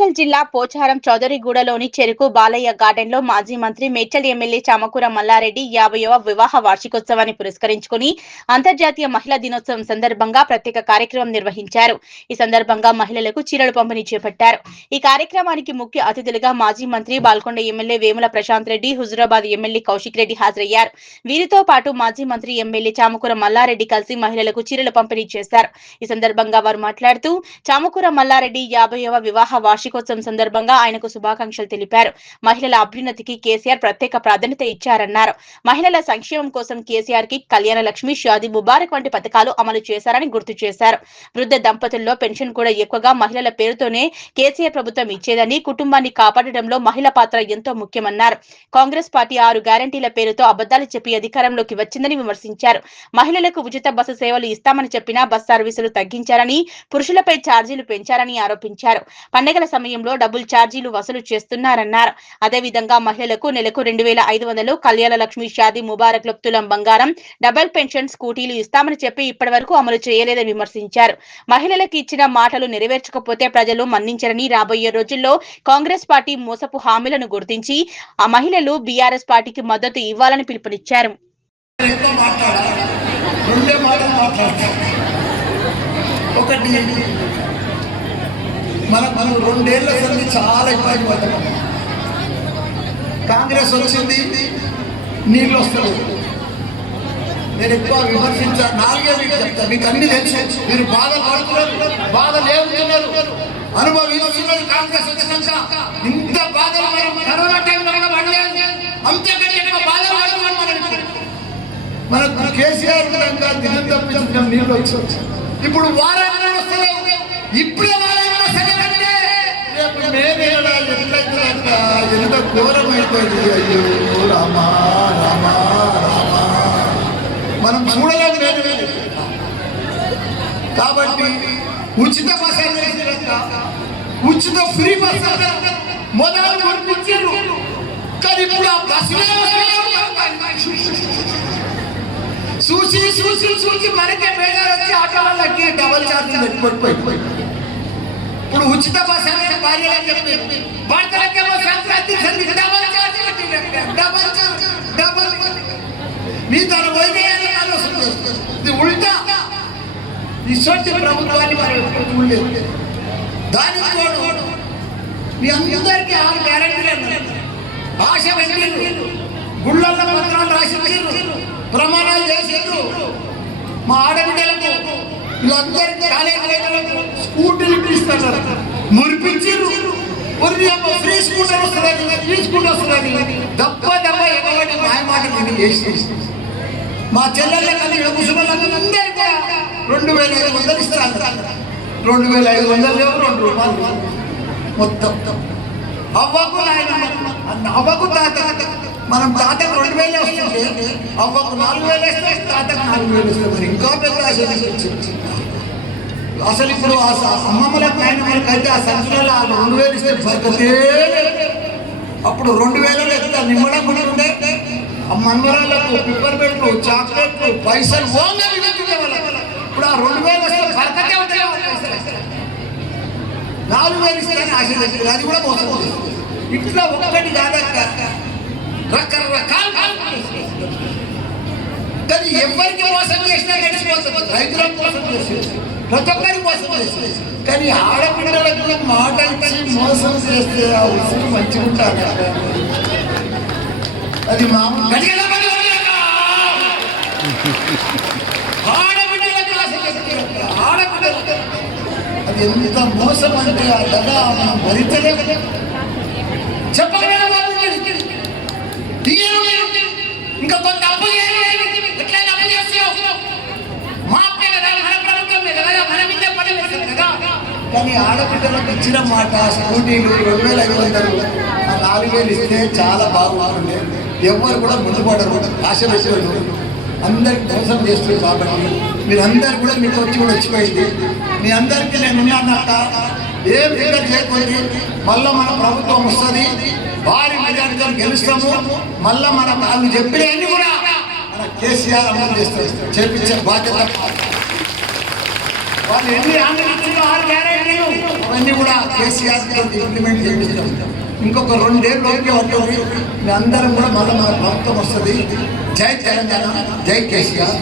మేడ్చల్ జిల్లా పోచారం చౌదరిగూడలోని చెరుకు బాలయ్య గార్డెన్లో మాజీ మంత్రి మేడ్చల్ ఎమ్మెల్యే చామకూర మల్లారెడ్డి 50వ వివాహ వార్షికోత్సవాన్ని పురస్కరించుకుని అంతర్జాతీయ మహిళా దినోత్సవం సందర్భంగా ప్రత్యేక కార్యక్రమం నిర్వహించారు. ఈ సందర్భంగా మహిళలకు చీరలు పంపిణీ చేపట్టారు. ఈ కార్యక్రమానికి ముఖ్య అతిథులుగా మాజీ మంత్రి బాల్కొండ ఎమ్మెల్యే వేముల ప్రశాంత్ రెడ్డి, హుజురాబాద్ ఎమ్మెల్యే కౌశిక్ రెడ్డి హాజరయ్యారు. వీరితో పాటు మాజీ మంత్రి ఎమ్మెల్యే చామకూర మల్లారెడ్డి కలిసి మహిళలకు చీరలు పంపిణీ చేశారు. ఈ సందర్భంగా వారు మాట్లాడుతూ చామకూర మల్లారెడ్డి 50వ వివాహ వార్షికోత్సవం సందర్భంగా ఆయనకు శుభాకాంక్షలు తెలిపారు. మహిళల అభ్యున్నతికి కేసీఆర్ ప్రత్యేక ప్రాధాన్యత ఇచ్చారన్నారు. మహిళల సంక్షేమం కోసం కేసీఆర్ కి కళ్యాణ లక్ష్మి, షాదీ ముబారక్ వంటి పథకాలు అమలు చేశారని గుర్తు చేశారు. వృద్ధ దంపతుల్లో పెన్షన్ కూడా ఎక్కువగా మహిళల పేరుతోనే కేసీఆర్ ప్రభుత్వం ఇచ్చేదని, కుటుంబాన్ని కాపాడడంలో మహిళ పాత్ర ఎంతో ముఖ్యమన్నారు. కాంగ్రెస్ పార్టీ 6 గ్యారంటీల పేరుతో అబద్దాలు చెప్పి అధికారంలోకి వచ్చిందని విమర్శించారు. మహిళలకు ఉచిత బస్సు సేవలు ఇస్తామని చెప్పినా బస్ సర్వీసులు తగ్గించారని, పురుషులపై ఛార్జీలు పెంచారని ఆరోపించారు. పండుగల సమయంలో డబుల్ ఛార్జీలు వసూలు చేస్తున్నారన్నారు. అదేవిధంగా మహిళలకు నెలకు 2500 కళ్యాణ లక్ష్మి, షాదీ ముబారక్, తులం బంగారం, డబుల్ పెన్షన్, స్కూటీలు ఇస్తామని చెప్పి ఇప్పటి వరకు అమలు చేయలేదని విమర్శించారు. మహిళలకు ఇచ్చిన మాటలు నెరవేర్చకపోతే ప్రజలు మన్నించరని, రాబోయే రోజుల్లో కాంగ్రెస్ పార్టీ మోసపు హామీలను గుర్తించి ఆ మహిళలు బీఆర్ఎస్ పార్టీకి మద్దతు ఇవ్వాలని పిలుపునిచ్చారు. మనం 2 ఏళ్ల సంది చాలా ఇబ్బంది పడ్డాం. కాంగ్రెస్ వచ్చింది, నీళ్ళు వస్తలేదు. నేను ఎక్కువ విమర్శించాను. 4 ఏళ్ళు చెప్తాను, మీకు అన్ని తెలుసు. మీరు బాధలు పడుతున్నారు, బాధలు ఏముతున్నారు, అనుభవిస్తున్నారు. కాంగ్రెస్ వచ్చినాక ఇంత బాధలు మనం కరోనా టైంలో కూడా పడలేదు. అంతేకంటే బాధలు పడుతున్నాం. మనకు కేసీఆర్ దినం తప్పించిన నీళ్ళు వచ్చి ఇప్పుడు వారాలు వస్తలేవు. ఇప్పుడే ఎంత ఘోరమైపోయింది. అయ్యో రామా రామా రామా, మనం చూడలేదు. కాబట్టి ఉచిత బస్ ఉచిత ఫ్రీ బస్ మొదలు పంపించారు. కానీ ఇప్పుడు ఆ బస్సులో చూసి చూసి చూసి మనకే బేజారు వచ్చి ఆటో వాళ్ళకి డబల్ ఛార్జీలు పెట్టుకోకపోయి ఇప్పుడు ఉచిత బస్ అనేది భార్య అని చెప్పి భర్తలకేమో సంక్రాంతి డబల్ ఛార్జ్ డబల్ మీతో వైద్యాన్ని ఆలోచన చేస్తుంది. ఇది ఉల్టా. ఇటువంటి ప్రభుత్వాన్ని మనం ఎప్పుడు చూడలేదు. దానికి తోడు మీ అందరికీ 6 గ్యారెంటీలు ఆశ పెట్టిండ్రు, గుళ్ళల్లో పత్రాలు రాసిండ్రు, ప్రమాణాలు చేసిండ్రు. మా ఆడబిడ్డలకు వీళ్ళందరికీ కాలేజీలకు స్కూటీలు ఇస్తున్నారు, మురిపించారు. ఫ్రీ స్కూటర్ వస్తుంది, ఫ్రీ స్కూటర్ వస్తుంది. దప్ప ఎగబడి మాయమాట చేసి మా చెల్లెళ్ళ కలిగిన ముసలిందరికీ 2500 ఇస్తారు. 2500 2 రూపాయలు మొత్తం. అవ్వకు తాత, మనం తాతకు 2000 వస్తుంది, అవ్వకు 4000 వేస్తే తాతకు 4000 వస్తుంది. ఇంకా పెద్ద అసలు ఇప్పుడు అమ్మమ్మలకు నాయనమ్మలకైతే ఆ సంచులలో 2000 ఇస్తే బతకతే. అప్పుడు 2000 ఎత్తా నిమ్మడం ఉంటుండే. మన్మరాలకు పిప్పర్ బెట్లు, చాక్లెట్లు, పైసలు ఓన్గా ఇవ్వతుండే వాళ్ళకి. ఇప్పుడు ఆ 2000 వస్తే బతకతే ఉంటాయి. 4000 ఇస్తే ఆశ తెచ్చింది, అది కూడా మోసం. ఇట్లా ఒకటి కాదక్క రకరకాల. కానీ ఎవరికి మోసం చేసినా గడిచిపోతుంది. రైతులకు మోసం చేసేది, ప్రతి ఒక్కరికి మోసం చేసేది. కానీ ఆడపిల్లలకు మాట ఇచ్చి మోసం చేస్తే ఆ ఉసురు మంచిగా ఉంటారు. అది మామూలు ఆడపిల్లలకు ఆడపిల్లలకు అది ఎంత మోసం అంటే ఆ దగా మనం భరించలేదు. చెప్పగల ఇంకా కొంత అప్పు ఎట్లయినా అప్పు చేస్తున్నావు. మా కదా మన ప్రభుత్వమే కదా, మన మీద పడలేదు కదా. కానీ ఆడబిడ్డలకు ఇచ్చిన మాట స్కూటీలు 2500, 4000 ఇస్తే చాలా బాగుంటుంది. ఎవరు కూడా ముందుపడరు, ఆశ పెట్టారు. అందరికి మోసం చేస్తున్నారు. కాబట్టి మీరందరూ కూడా మీకు వచ్చి కూడా వచ్చిపోయింది. మీ అందరికీ నేను ఉన్నానక్క. ఏం ఫిగర్ చేయకపోయింది, మళ్ళీ మన ప్రభుత్వం వస్తుంది, భారీ మెజారిటీతో గెలుస్తాము. మళ్ళీ మన వాళ్ళు చెప్పినవన్నీ కూడా మన కేసీఆర్ అమలు చేస్తారు, చేపించే బాధ్యత. వాళ్ళు ఎన్ని హామీలు ఇచ్చిందో 6 గ్యారెంటీలు అవన్నీ కూడా కేసీఆర్ తోటి ఇంప్లిమెంట్ చేపిస్తాం. ఇంకొక 2 ఏళ్ళు ఓకే ఉంటుంది. మీ అందరం కూడా మళ్ళీ మన ప్రభుత్వం వస్తుంది. జై తెలంగాణ, జై కేసీఆర్.